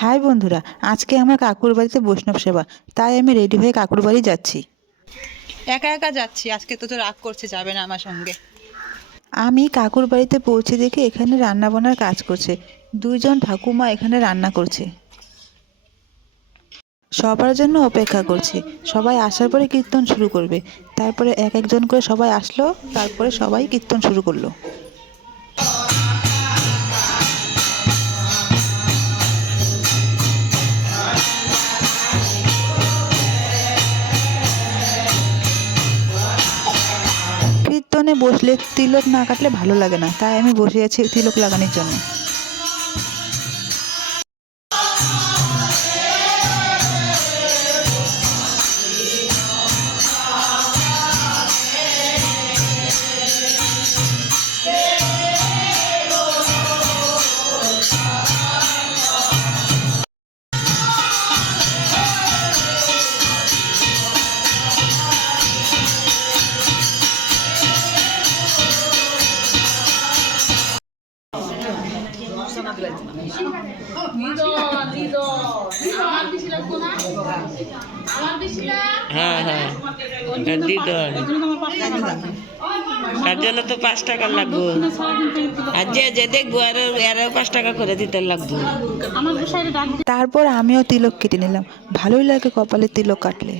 High বন্ধুরা, আজকে আমার কাকুর বাড়িতে বৈষ্ণব সেবা, তাই আমি রেডি হয়ে কাকুর বাড়ি যাচ্ছি। একা একা যাচ্ছি, আজকে তো রাগ করছে, যাবে না আমার সঙ্গে। আমি কাকুর বাড়িতে পৌঁছে দেখে এখানে রান্না বান্নার কাজ করছে। দুইজন ঠাকুমা এখানে রান্না করছে, সবার জন্য অপেক্ষা করছি। সবাই আসার পরে কীর্তন শুরু করবে। তারপরে এক একজন করে সবাই আসলো, তারপরে সবাই কীর্তন শুরু করলো। কীর্তনে বসলে তিলক না কাটলে ভালো লাগে না, তাই আমি বসে আছি তিলক লাগানোর জন্য। হ্যাঁ হ্যাঁ দিদন তার জন্য তো 5 টাকা লাগবে। আর যে যে দেখবো আরো 5 টাকা করে দিতে লাগবে। তারপর আমিও তিলক কেটে নিলাম। ভালোই লাগে কপালে তিলক কাটলে।